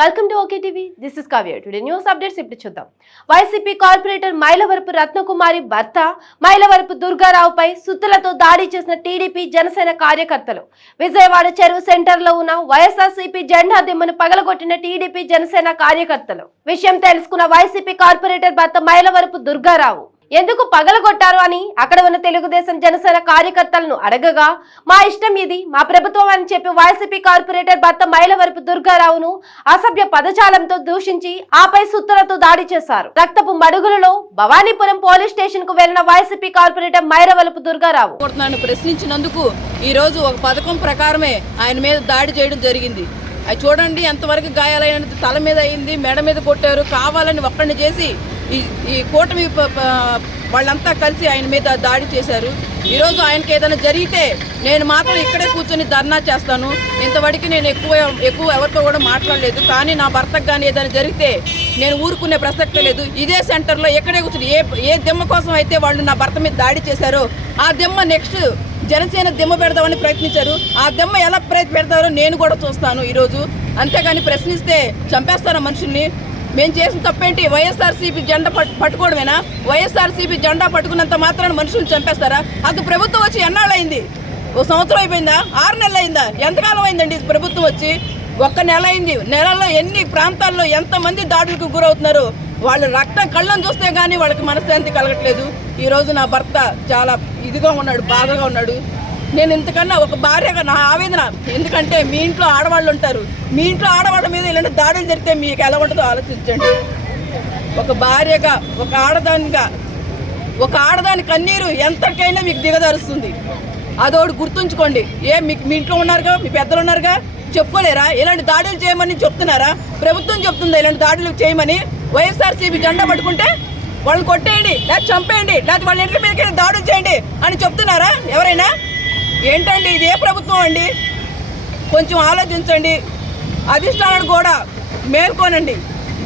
Welcome to okay TV. This is Kavya. Today news updates ఇప్పుడు చూద్దాం. YCP corporator Mylavarapu Ratnakumari భర్త మైలవరపు దుర్గారావుపై సుత్తులతో దాడి చేసిన టీడీపీ జనసేన కార్యకర్తలు. విజయవాడ చెరువు సెంటర్ లో ఉన్న వైఎస్ఆర్సీపీ జెండా దిమ్మను పగలగొట్టిన టీడీపీ జనసేన కార్యకర్తలు. విషయం తెలుసుకున్న వైసీపీ కార్పొరేటర్ భర్త మైలవరపు దుర్గారావు ఎందుకు పగలగొట్టారు అని అక్కడ ఉన్న తెలుగుదేశం జనసేన కార్యకర్తలను అడగగా, మా ఇష్టం ఇది, మా ప్రభుత్వం అని చెప్పి వైసీపీ కార్పొరేటర్ భర్త మైలవరపు దుర్గారావును అసభ్య పదజాలంతో దూషించి ఆపై సుత్తులతో దాడి చేశారు. రక్తపు మడుగులలో భవానీపురం పోలీస్ స్టేషన్ కు వెళ్లిన వైసీపీ కార్పొరేటర్ మైలవరపు దుర్గారావు ప్రశ్నించినందుకు ఈ రోజు ఒక పథకం ప్రకారమే ఆయన మీద దాడి చేయడం జరిగింది. అది చూడండి ఎంతవరకు గాయాలైన, తల మీద అయింది, మెడ మీద కొట్టారు, కావాలని ఒక్కడిని చేసి ఈ కూటమి వాళ్ళంతా కలిసి ఆయన మీద దాడి చేశారు. ఈరోజు ఆయనకి ఏదైనా జరిగితే నేను మాత్రం ఇక్కడే కూర్చొని ధర్నా చేస్తాను. ఇంతవరకు నేను ఎక్కువ ఎవరితో కూడా మాట్లాడలేదు. కానీ నా భర్తకు కానీ ఏదైనా జరిగితే నేను ఊరుకునే ప్రసక్తే లేదు. ఇదే సెంటర్లో ఎక్కడే కూర్చొని ఏ దిమ్మ కోసం అయితే వాళ్ళు నా భర్త మీద దాడి చేశారో ఆ దిమ్మ నెక్స్ట్ జనసేన దిమ్మ పెడదామని ప్రయత్నించారు. ఆ దిమ్మ ఎలా పెడతారో నేను కూడా చూస్తాను ఈరోజు. అంతేగాని ప్రశ్నిస్తే చంపేస్తారా మనుషుల్ని? మేము చేసిన తప్పేంటి? వైఎస్ఆర్సీపీ జెండా పట్టుకోవడమేనా? వైఎస్ఆర్సీపీ జెండా పట్టుకున్నంత మాత్రాన్ని మనుషులను చంపేస్తారా? అది ప్రభుత్వం వచ్చి ఎన్నాళ్ళు అయింది? ఓ సంవత్సరం అయిపోయిందా? 6 నెలలు అయిందా? ఎంతకాలం అయిందండి ప్రభుత్వం వచ్చి? 1 నెల అయింది. నెలల్లో ఎన్ని ప్రాంతాల్లో ఎంతమంది దాడులకు గురవుతున్నారు? వాళ్ళు రక్తం కళ్ళను చూస్తే కానీ వాళ్ళకి మనశ్శాంతి కలగట్లేదు. ఈరోజు నా భర్త చాలా ఇదిగా ఉన్నాడు, బాధగా ఉన్నాడు. నేను ఇంతకన్నా ఒక భార్యగా నా ఆవేదన. ఎందుకంటే మీ ఇంట్లో ఆడవాళ్ళు ఉంటారు, మీ ఇంట్లో ఆడవాళ్ళ మీద ఇలాంటి దాడులు జరిగితే మీకు ఎలా ఉంటుందో ఆలోచించండి. ఒక భార్యగా, ఒక ఆడదానిగా, ఒక ఆడదాని కన్నీరు ఎంతకైనా మీకు దిగదారుస్తుంది. అదోడు గుర్తుంచుకోండి. మీ ఇంట్లో ఉన్నారుగా, మీ పెద్దలు ఉన్నారుగా, చెప్పుకోలేరా? ఇలాంటి దాడులు చేయమని చెప్తున్నారా? ప్రభుత్వం చెప్తుందా ఇలాంటి దాడులు చేయమని? వైఎస్ఆర్సీపీ జెండా పట్టుకుంటే వాళ్ళని కొట్టేయండి, లేదా చంపేయండి, లేదా వాళ్ళ ఇంటి మీదకి దాడులు చేయండి అని చెప్తున్నారా ఎవరైనా? ఏంటండి ఇది? ఏ ప్రభుత్వం అండి? కొంచెం ఆలోచించండి. అధిష్టానాన్ని కూడా మేల్కోనండి,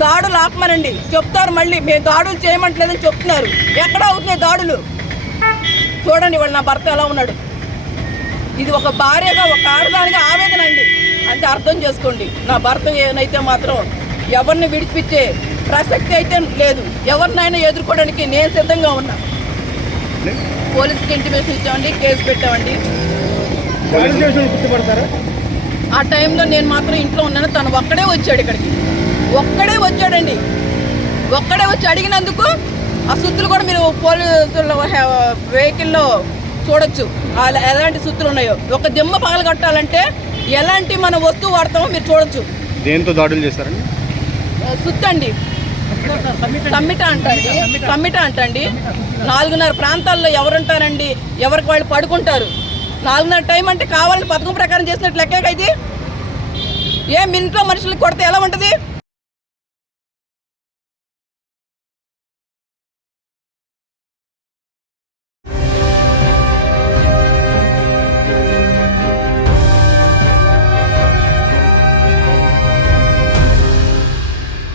దాడులు ఆపమనండి. చెప్తారు మళ్ళీ మేము దాడులు చేయమంటలేదని చెప్తున్నారు. ఎక్కడ అవుతున్నాయి దాడులు? చూడండి వాళ్ళు నా భర్త ఎలా ఉన్నాడు. ఇది ఒక భార్యగా, ఒక ఆడదానిగా ఆవేదన అండి. అంటే అర్థం చేసుకోండి. నా భర్త ఏనైతే మాత్రం ఎవరిని విడిపించే ప్రసక్తి అయితే లేదు. ఎవరినైనా ఎదుర్కోవడానికి నేను సిద్ధంగా ఉన్నా. పోలీసుకి ఇంటిమేషన్ ఇచ్చామండి, కేసు పెట్టామండి. ఆ టైంలో నేను మాత్రం ఇంట్లో ఉన్నాను. తను ఒక్కడే వచ్చాడు, ఇక్కడికి ఒక్కడే వచ్చాడండి. ఒక్కడే వచ్చి అడిగినందుకు ఆ సుత్తులు కూడా మీరు పోలీసుల వెహికల్లో చూడొచ్చు ఎలాంటి సుత్తులు ఉన్నాయో. ఒక దిమ్మ పగలగొట్టాలంటే ఎలాంటి మన వస్తువు వాడతామో మీరు చూడొచ్చు. దేంతో దాడులు చేస్తారండి? సుత్తండి, సమ్మిట అంటండి. 4:30 ప్రాంతాల్లో ఎవరుంటారండి? ఎవరికి వాళ్ళు పడుకుంటారు. 4:30 టైం అంటే కావాలని పథకం ప్రకారం చేసినట్టు లెక్క. అయితే మీ ఇంట్లో మనుషులకు కొడితే ఎలా ఉంటుంది?